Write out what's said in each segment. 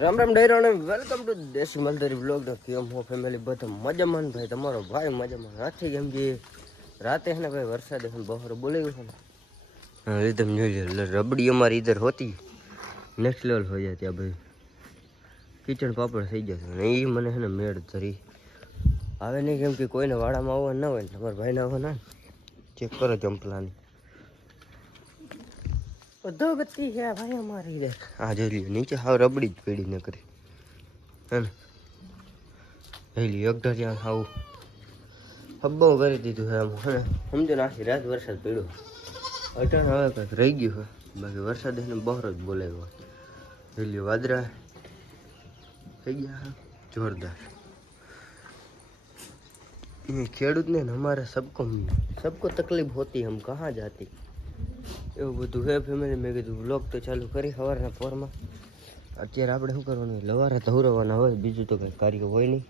Ram Ram ડેરાણે, welcome to Desi Maldhari blog તો કેમ હો ફેમિલી બધા મજામાં ભાઈ? તમારો ભાઈ મજામાં? નથી કેમ કે રાતે ને ભાઈ વરસાદ બહાર બોલી ગયો છે ને. એકદમ જોઈ લે રબડી અમારી ઇધર હોતી. નેક્સ્ટ લેવલ હોય જાય ત્યાં ભાઈ. કિચન પાપડ થઈ જશે અને એ મને છે ને મેળ ધરી. આવે નહીં કેમ કે કોઈને વાડામાં આવવા ના હોય તમારા ભાઈને આવવા ના. ચેક કરો ચંપલાની અધોગતિ છે ભાઈ અમારી આ જોઈ લ્યો, નીચે હાવ રબડી જ પડી ને કરી. હે ને? જોઈ લ્યો અગઢરિયા હાવ હબ્બો કરી દીધું છે આમ. હે સમજો ને આખી રાત વરસાદ પડ્યો. અટણ હવે કંઈક રહી ગયું છે. બાકી વરસાદ એને બહાર જ બોલાવ્યો જોઈ લ્યો વાદરા થઈ ગયા જોરદાર. ખેડૂતને અમારે સબકો સબકો તકલીફ હોતી હમ કહા જાતી. એવું બધું હે ફેમિલી મેં કીધું વ્લોગ તો ચાલુ કરી સવારના પોરમાં. અત્યારે આપણે શું કરવાનું? લવારે ધવરવાના હોય, બીજું તો કંઈ કાર્ય હોય નહીં.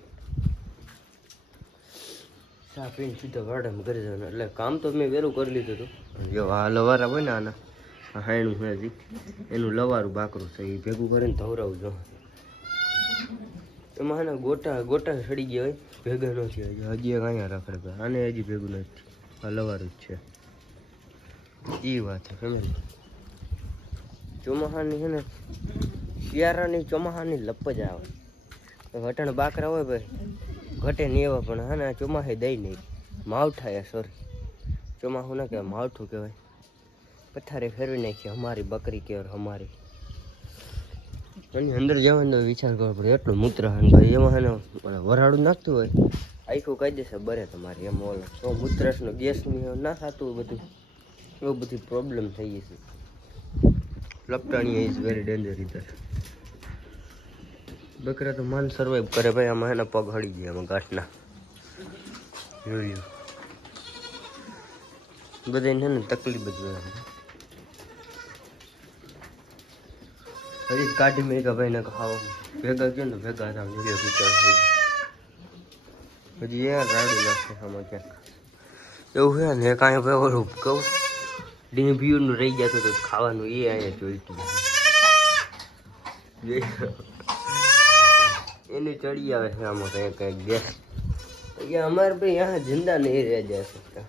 ચા પીને સીધા વાડામાં કરી દેવાનું એટલે કામ તો મેં વેરું કરી લીધું હતું. જો આ લવારા હોય ને આના હાયણું હોય હજી. એનું લવારું બાકરું છે, એ ભેગું કરીને ધવરાવું જો. એમાં આના ગોટા ગોટા સડી ગયા હોય, ભેગા નથી હજી હજી એક રખડે આને હજી ભેગું નથી. આ લવારું જ છે. એ વાત ચોમાસાની છે? ને, શિયાળાની ચોમાહાની લપ જ આવે. વટણ બાકરા હોય ભાઈ, ઘટે નહીં એવા પણ, હા ને ચોમાસે દઈ નહીં. માવઠા એ સોરી ચોમાસું ના કહેવાય, માવઠું કહેવાય. પથારે ફેરવી નાખી, અમારી બકરી કહેવાય અમારી. એની અંદર જવાનો વિચાર કરવો પડે, એટલું મૂત્ર ભાઈ, એમાં હે ને વરાળું નાખતું હોય, આખું દેશે બરે તમારે, એમ ઓલો. તો મૂત્રસનો ગેસનું ના થતું બધું. એવું બધી પ્રોબ્લેમ થઈ ગઈ છે. લપટાણી ઇઝ વેરી ડેન્જર ઇધર બકરા તો માન સર્વાઈવ કરે ભાઈ, આમાં એના પગ હળી ગયા, આમાં ગાંઠના જોયું બધાને ને તકલીફ જ હોય. હજી કાઢી મેં કે ભાઈ ને ખાવા ભેગા ગયો ને ભેગા થાવ જોયો વિચાર. હજી એ રાડું નાખે આમાં ક્યાંક. એવું છે ને, કાંઈ ભાઈ ઓલું કહું? ડીંભીયું રહી જતું તો ખાવાનું એ અહીંયા જોઈતું એને ચડી આવે છે આમાં કંઈક કંઈક ગેસ અમારે ભાઈ અહીંયા જિંદા નહીં રહી જાય શકતા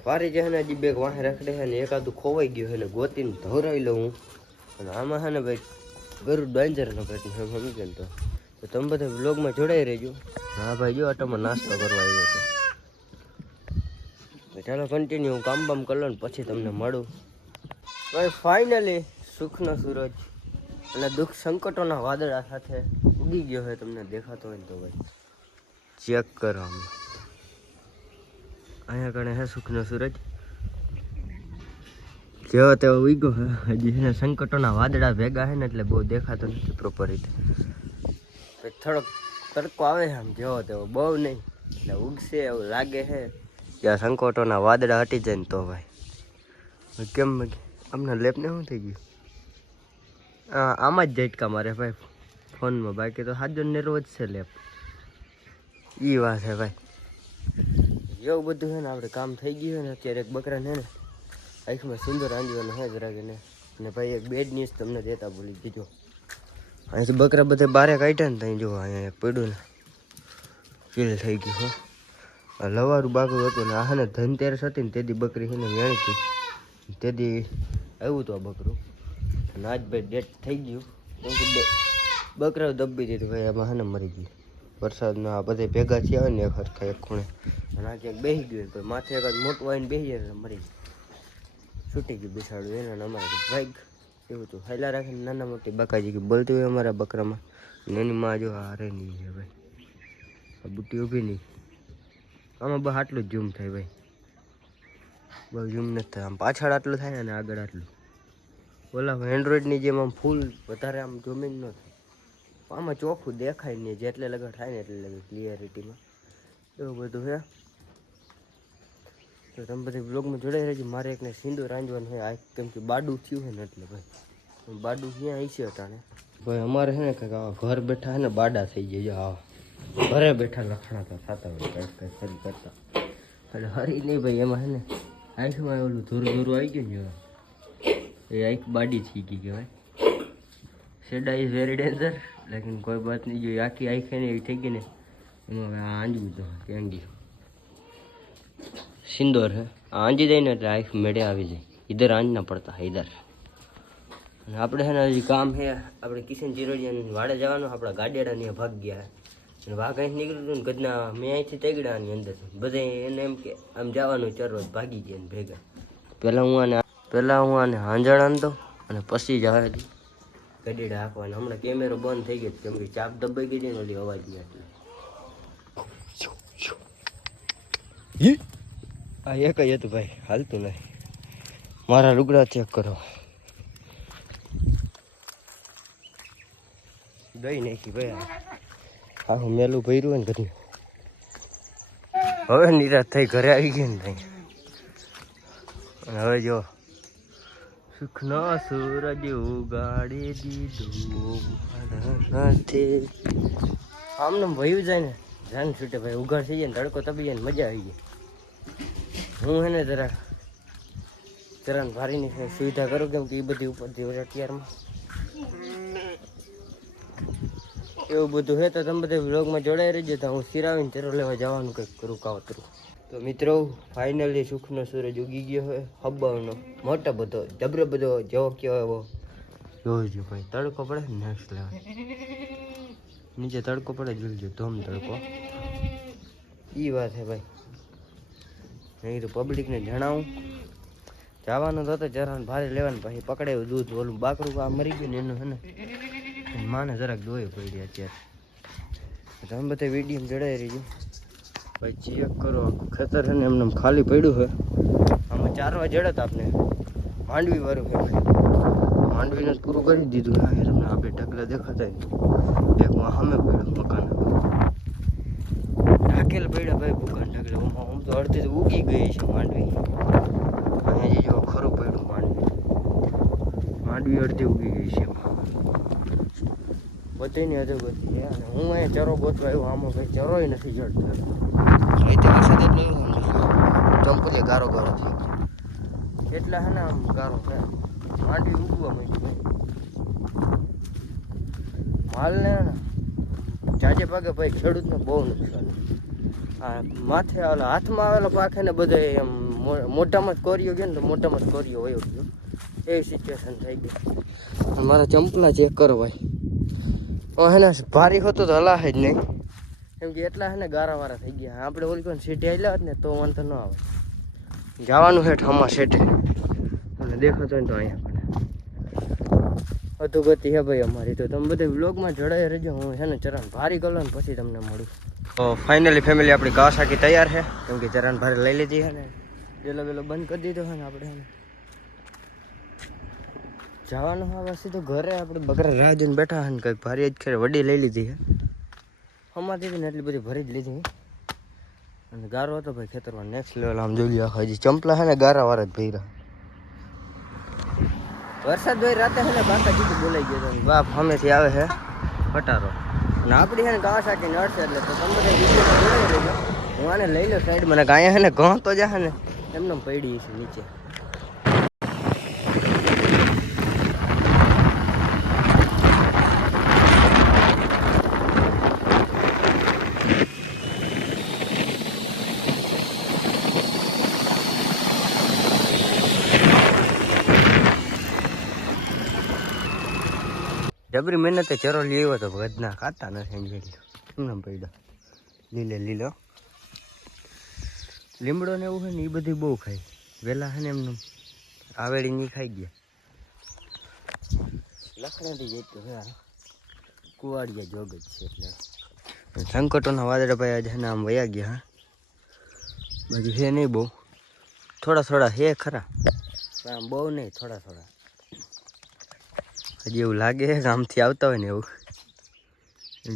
પારે જે ને હજી બેગ વાહે રખડે છે ને એકાદું ખોવાઈ ગયો છે ગોતીને ધોરાવી લઉં અને આમાં છે ને ભાઈ ગરુડ ડેન્જરનો પ્રશ્ન સમજે ને તો. તમે બધા બ્લોગમાં જોડાઈ રહેજો. હા ભાઈ જો આટોમાં નાસ્તો કરવા આવ્યો હતો ચાલો કન્ટિન્યુ કામ બામ કરી ને પછી તમને મળું. ભાઈ ફાઇનલી સુખનો સૂરજ અને દુઃખ સંકટોના વાદળા સાથે ઉગી ગયો હોય તમને દેખાતો હોય તો ભાઈ ચેક કરો અહીંયા કણે હે સુખનો સૂરજ? જેવો તેવો ઉગ્યો હે. હજી છે ને સંકટોના વાદળા ભેગા છે ને એટલે બહુ દેખાતો નથી પ્રોપર રીતે. થોડોક તડકો આવે છે આમ, જેવો તેવો. બહુ નહીં. એટલે ઉગશે એવું લાગે છે. કે સંકોટોના વાદળા હટી જાય ને તો ભાઈ. કેમ અમને લેપને શું થઈ ગયું? આમાં જ ઝટકા મારે ભાઈ. ફોનમાં બાકી તો સાજો ને રોજ છે લેપ. એ વાત છે ભાઈ. એવું બધું છે ને આપણે કામ થઈ ગયું ને અત્યારે એક બકરાને ને આંખમાં સુંદર આંજવાનું હે જરાક એને અને ભાઈ એક બેડ ન્યૂઝ તમને દેતા ભૂલી દીધો અહીંથી બકરા બધા બારે કાઢ્યા ને ત્યાં જો અહીંયા પડ્યું ને. ફીલ થઈ ગયું, હો. લવારું બાકું હતું ને આ છે ધનતેરસ હતી ને તેથી બકરી છે ને વેણી તેથી આવ્યું હતું આ બકરું. અને આજ ભાઈ ડેટ થઈ ગયું. કેમ કે બ- બકરાઓ દબી દીધું ભાઈ, આમાં હાને મરી ગયું વરસાદના આ બધે ભેગા થયા ને એક હરખા એક ખૂણે. અને આ ક્યાંક બેસી ગયું ભાઈ માથે એક મોટું આવીને બેસી જાય મરી ગયું છૂટી ગયું બેસાડું એને અમારે ભાઈ એવું હતું હેલા રાખીને નાના મોટી બકાજી ગયું બોલતી હોય અમારા બકરામાં. એની માં જો હારે નહીં છે ભાઈ. આ બુટ્ટી ઊભી નહીં. આમાં બસ આટલું જ ઝૂમ થાય ભાઈ. બહુ ઝૂમ નથી થાય. આમ પાછળ આટલું થાય અને આગળ આટલું. ઓલા એન્ડ્રોઈડની જેમ આમ ફૂલ વધારે આમ ઝૂમિંગ ન થાય. આમાં ચોખ્ખું દેખાય નહીં. જેટલે લગન થાય ને એટલે લગર ક્લિયરિટીમાં એવું બધું છે. તો તમે બધી બ્લોગમાં જોડાઈ રહેજો. મારે એકને સિંદૂર રાંધવાનું હોય આ કેમ કે બાડું થયું છે ને એટલે ભાઈ. બાડું ક્યાં આવી છે અટાણે? ભાઈ અમારે છે ને કંઈક ઘર બેઠા છે ને બાડા થઈ જાય આવા. ઘરે બેઠા લખણાતા થતા હોય, કંઈક કંઈક કરતા. એટલે હરી નહીં ભાઈ, એમાં હે ને, આંખમાં ઓલું ધૂરું ધોરું આવી ગયું ને એ આંખ બાડી થઈ ગઈ કહેવાય. સેડા ઇઝ વેરી ડેન્જર લેકિન કોઈ બાત નહીં, જો આખી આંખે ને એવી થઈ ગઈ ને, એમાં હવે આ આંજવું તો કેંડી. સિંદોર હે. આંજી જાય ને એટલે આંખ મેળે આવી જાય. ઇધર આંજ ના પડતા ઇધર અને આપણે છે ને હજી કામ છે આપણે કિશન ચિરોડિયાની વાડે જવાનું, આપણા ગાડિયાડા ભાગ ગયા વાઘ અહીં નીકળ્યું હતું ને કદના મેં અહીંથી તેગડાની અંદર બધે એને એમ કે, આમ જવાનું ચરવા ભાગી ગયા ભેગા. પહેલાં હું આને પહેલાં હું આને હાંજણ આનતો અને પછી જ આવે ગડીડા હાંકવાનો હમણાં કેમેરો બંધ થઈ ગયો કેમ કે ચાપ દબાઈ ગઈ ને ઓલી અવાજની એટલે આ એક જ હતું ભાઈ, હાલતું નહીં. મારા લુગડા ચેક કરો. દઈ નાખી ભાઈ આખું મેલું ભર્યું ને બધું. હવે નિરાશ થઈ ઘરે આવી ગઈ ને ભાઈ. હવે જો, સુખનો સૂરજ ઉગાડી દીધું. નથી આમને વયું જાય ને, જાન છૂટે ભાઈ, ઉઘાડ થઈ જાય ને, તડકો તબી જાય મજા આવી જાય. હું હે ને જરા જરા ભારીની સુવિધા કરું કેમ કે એ બધી ઉપરથી અત્યારમાં. એવું બધું હે તો તમે બધા વ્લોગમાં જોડાઈ રહેજો, તો હું સિરાવીને ચરો લેવા જવાનું કંઈક કરું કાવતરું તો મિત્રો ફાઇનલી સુખનો સૂરજ ઉગી ગયો હોય હબ્બાનો મોટો બધો, જબરો બધો જેવો કયો એવો. જોજો ભાઈ, તડકો પડે નેક્સ્ટ લેવલ નીચે તડકો પડે જોજો ધોમ તડકો. ઈ વાત હે ભાઈ. નહીં તો પબ્લિકને જણાવું. જવાનું તો જરા ભારે લેવાનું, પછી પકડાયું દૂધ ઓલું બાકરું, આ મરી ગયું ને એનું, હે ને? માને જરાક દોય પડી અત્યારે. તમે બધા વીડિયો જડાઈ રહીજો. ભાઈ ચેક કરો, આખું ખેતર ને એમને એમ ખાલી પડ્યું છે. આમાં ચારવા જડત આપને. માંડવી વાળું છે. માંડવીને પૂરું કરી દીધું. હા તમને આપણે ઢગલા દેખાતા એક સામે પડ્યો મકાન. ઢાકેલ પડ્યા ભાઈ મકાન ઢગલા. હું તો અડધી તો ઉગી ગઈ છે માંડવી અહીંયા જે જો ખરું પડ્યું માંડવી માંડવી અડધી ઉગી ગઈ છે એમાં બધાની અધોગતિ છે અને હું અહીંયા ચરો ગોતવા આવ્યો આમાં કંઈ ચરોય નથી જડતો રાતે વરસાદ એટલો આવ્યો ચંપલીએ ગારો ગારો થયો એટલા હે ને આમ ગારો થયા. માંડી ઉગવા માંડી માલને જાજે પાકે ભાઈ ખેડૂતને બહુ નુકસાન. આ માથે આવેલા હાથમાં આવેલા પાકે ને બધે એમ મોટામાં જ કોરિયો ગયો ને તો મોટામાં જ કોરિયો વયો ગયો. એવી સિચ્યુએશન થઈ ગઈ. મારા ચંપલા ચેક કરો ભાઈ. ઓ હે ભારી હોતો તો હલાહે જ નહીં. કેમ કે એટલા હે ને ગારાવાળા થઈ ગયા. આપણે ઓલી કોઈ સીટી આવી હોત ને તો વાંધો ન આવે. જવાનું હેઠ હમા શેઠે અને દેખાતો ને તો અહીંયા પણ. અધોગતિ હે ભાઈ અમારી તો. તમે બધા વ્લોગમાં જોડાઈ રહેજો. હું છે ને ચરણ ભારી કરો ને પછી તમને મળું. તો ફાઇનલી ફેમિલી આપણી કાવાસાકી તૈયાર છે. કેમ કે ચરણ ભારે લઈ લીધી છે ને. પેલો પેલો બંધ કરી દીધો છે ને આપણે જવાનું હવે સીધું ઘરે, આપણે બકરા રાહ જોઈને બેઠા છે ને કંઈક ભારી જ ખેર, વડી લઈ લીધી છે અમારી ને એટલી બધી ભરી જ લીધી અને ગારો હતો ભાઈ ખેતરમાં નેક્સ્ટ લેવલ આમ જોઈ લ્યો, હજી ચંપલા હે ને ગારા વાળા જ ભર્યા. વરસાદ ભાઈ રાતે હે ને બાકા જીતું બોલાઈ ગયો બાપ સામેથી આવે છે ફટારો અને આપણી છે ને ગાવા સાકી નડશે એટલે તો તમે બધા વીડિયો જોઈ લેજો. હું આને લઈ લો સાઈડ મને ગાયા હે ને ઘઉં તો જા ને એમને પડી છે નીચે. જબરી મહેનતે ચરો લેવો તો ગધના ખાતા નથી એમ જેટલું એમને પડ્યો? લીલે લીલો. લીમડો ને એવું હોય ને એ બધી બહુ ખાય. વહેલા છે ને એમનું. આવેડી ની ખાઈ ગયા. લખણાથી જઈતું હે કુવાડિયા જોગ જ છે એટલે. સંકટોના વાદળા ભાઈ આજે આમ વયા ગયા હા. બાકી છે નહીં બહુ. થોડા થોડા હે ખરા. આમ બહુ નહીં થોડા થોડા. હજી એવું લાગે છે કે આમથી આવતા હોય ને એવું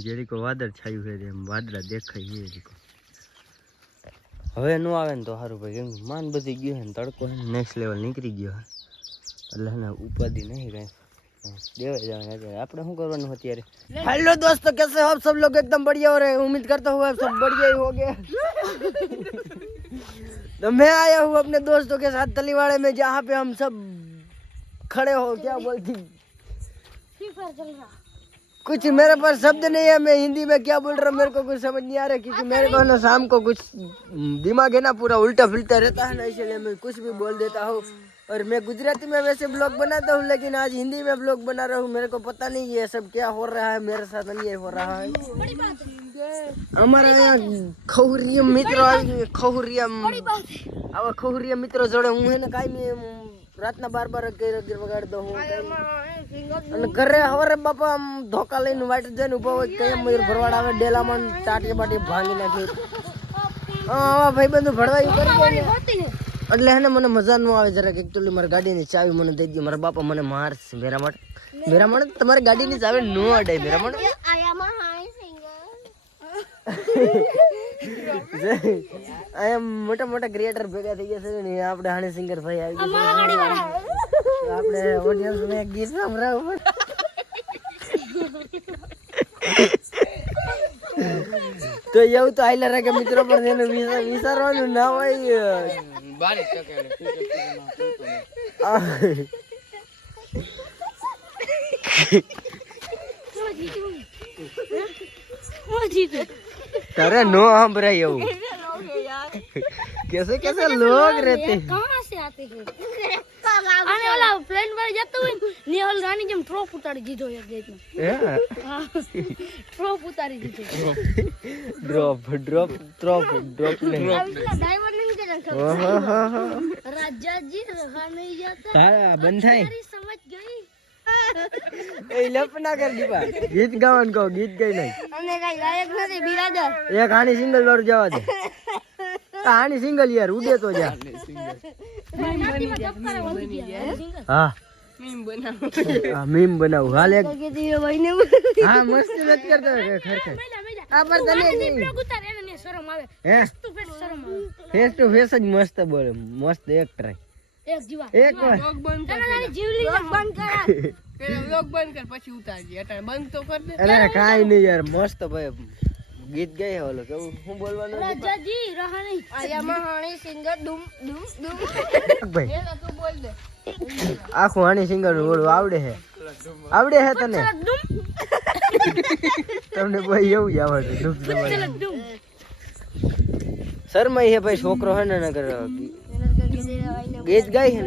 જેરીકો વાદળ છાયું છે એમ વાદળા દેખાય છે જેરીકો હવે ન આવે ને તો સારું ભાઈ કેમ કે માન બધી ગયું છે ને તડકો છે નેક્સ્ટ લેવલ નીકળી ગયો છે એટલે છે ને ઉપાધિ નહીં કાંઈ દેવાઈ જવાનું અત્યારે આપણે શું કરવાનું અત્યારે हेलो दोस्तों कैसे हो आप सब लोग एकदम बढ़िया हो रहे हैं उम्मीद करता हूँ आप सब बढ़िया ही हो गए तो मैं आया हूँ अपने दोस्तों के साथ तलीवाड़े में जहाँ पे हम सब खड़े हो क्या बोलती कुछ मेरे पास शब्द नहीं है, मैं हिंदी में क्या बोल रहा हूँ, मेरे को कुछ समझ नहीं आ रहा क्योंकि मेरे को ना शाम को कुछ दिमाग है ना, पूरा उल्टा फुलटा रहता है ना, इसलिए मैं कुछ भी बोल देता हूँ। और मैं गुजराती में वैसे ब्लॉग बनाता हूँ, लेकिन आज हिंदी में ब्लॉग बना रहा हूँ, मेरे को पता नहीं ये सब क्या हो रहा है, मेरे साथ नहीं हो रहा है। हमारा यहाँ खहुरिया मित्र खहुरिया अब खहुरिया मित्र जोड़े हुए है ना कहीं रात ना बार बार गिर दो हूँ અને ઘરે હવારે બાપા આમ ધોકા લઈને વાટ જઈને ઊભો હોય કઈ મયુર ભરવાડ આવે ડેલામાં ચાટી બાટી ભાંગી નાખી. હા ભાઈ બંધુ ભરવા એટલે એને મને મજા ન આવે જરાક. એકચુઅલી મારી ગાડીની ચાવી મને દઈ દી મારા બાપા મને મારશે મેરા માટે. મેરા માટે તમારી ગાડીની ચાવી ન અડાય મેરા માટે. અહીંયા મોટા મોટા ક્રિએટર ભેગા થઈ ગયા છે ને આપણે હાણી સિંગર ભાઈ આવી ગયા આપણે ઓડિયન્સ ને એક ગીત સંભળાવવું પડે તો એવું તો આયલા રાખે મિત્રો પણ એનું વિચાર- વિચારવાનું ના હોય આ. मैं जीतूं मैं जीतूं તારે નો સાંભળાય એવું कैसे कैसे लोग रहते हैं कहाँ से आते हैं ઓલા પ્લેન પર જતો હોય ને ઓલ રાણી જેમ ટ્રોફ ઉતારી દીધો એક ગેટ ટ્રોફ ઉતારી દીધો. ડ્રોપ ડ્રોપ ટ્રોફ ડ્રોપ નહીં. કે રાજાજી રખાણી જતા. તારા બંધાઈ સમજ ગઈ? એ લપ કર દીપા. ગીત ગાવાનું કહો ગીત ગઈ નહીં. અમને કઈ ગાયક નથી બિરાદર. એક હાની સિંગલ વાળું જવા દે. હાની સિંગલ યાર ઉડે તો જા. હા. મીમ બનાવું. હાલ એક. હા મસ્ત રદ કરતો. ખરેખર આ પર તને ફેસ ટુ ફેસ જ મસ્ત બોલે. મસ્ત એક ટ્રાય એક જીવા. એક બંધ કર જીવલી બંધ કર. પેલા લોક બંધ કર પછી ઉતારજે. અટાણે બંધ તો કર દે. અરે કાઈ નહીં યાર. મસ્ત ભાઈ. ગીત ગાય ઓલો કેવું હું બોલવાનું રાજાજી રહાણી. આયા મહાણી સિંગર ડુમ ડુમ ડુમ. ભાઈ. એલા તું બોલ દે આખું હાણી સિંગર બોલવું આવડે હે. આવડે હે તને? તમને ભાઈ એવું જ આવડે ડુમ ડુમ. શરમાઈ હે ભાઈ છોકરો હે ને નગર ગીત ગાય હે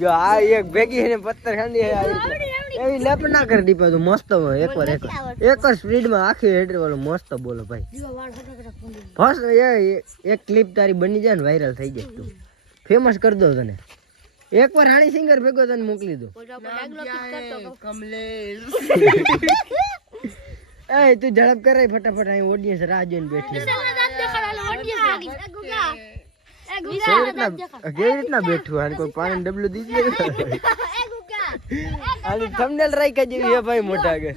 જો આ એક ભેગી હે ને પથ્થર ખાંડી હે એવી લેપ ના કરી દીપા તું મસ્ત એક વાર એક એક જ સ્પીડમાં આખી હેડર વાળો મસ્ત બોલો ભાઈ. ફર્સ્ટ એ એક ક્લિપ તારી બની જાય ને વાયરલ થઈ જાય તું. ફેમસ કરી દો તને. એક વાર હાણી સિંગર ભેગો તને મોકલી દો. એ તું ઝડપ કરાય ફટાફટ અહીં ઓડિયન્સ રાહ જોઈને બેઠી કેવી રીતના બેઠું? કોઈ પાણી ડબલું દીધી? આની થંબનેલ રાખ્યા જેવી હે ભાઈ મોટા આગળ.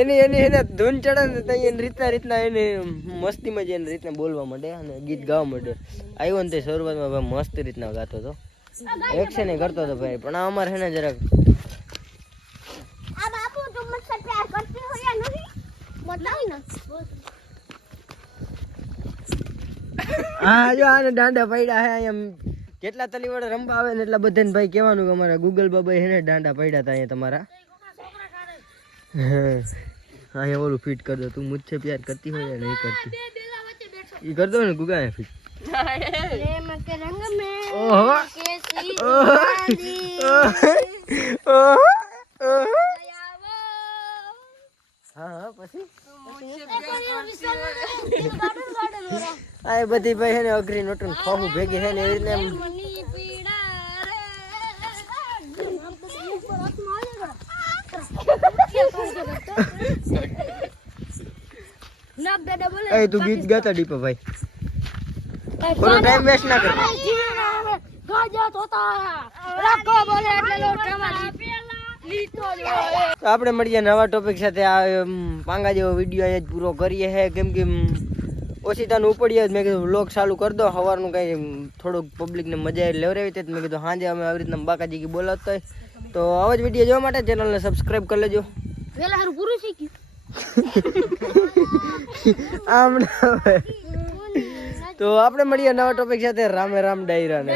એની એની એને ધૂન ચડે ને તઈ એની રીતના રીતના એને મસ્તીમાં જ એની રીતના બોલવા માંડે અને ગીત ગાવા માંડે. આવ્યો ને તે શરૂઆતમાં ભાઈ મસ્ત રીતના ગાતો હતો એક્શન એ કરતો હતો ભાઈ પણ અમારે છે ને જરાક હા જો આને દાંડા પડ્યા હે અહીંયા કેટલા તલી વડે રમવા આવે ને એટલા બધાને ભાઈ કહેવાનું કે અમારા ગૂગલ બાબા એને દાંડા પડ્યા હતા અહીંયા તમારા. અહીંયા ઓલું ફિટ કરી દો તું મુજસે પ્યાર કરતી હોય નહીં કરતી. એ કરી દો ને ગુગા ફિટ ઓહો. ઓહો. આ બધી ભાઈ ને અઘરી નોટન ખોખું ભેગી છે ને એવી રીતે એ તું ગીત ગાતા દીપા ભાઈ. થોડો ટાઈમ વેસ્ટ ના કર. આપણે મળીએ નવા ટોપિક સાથે. આ પાંગા જેવો વીડિયો અહીંયા જ પૂરો કરીએ છે કેમ કે ઓછી તાનું ઉપડીએ મેં કીધું વ્લોગ ચાલુ કરી દો. સવારનું કંઈ થોડુંક પબ્લિકને મજા લેવરાવી તે મેં કીધું સાંજે અમે આવી રીતના બાકાજી બોલાવતા હોય. તો આવો જ વીડિયો જોવા માટે ચેનલને સબસ્ક્રાઈબ કરી લેજો. વેલા હારું પૂરું થઈ ગયું. આમ તો આપણે મળીએ નવા ટોપિક સાથે. રામે રામ ડાયરા ને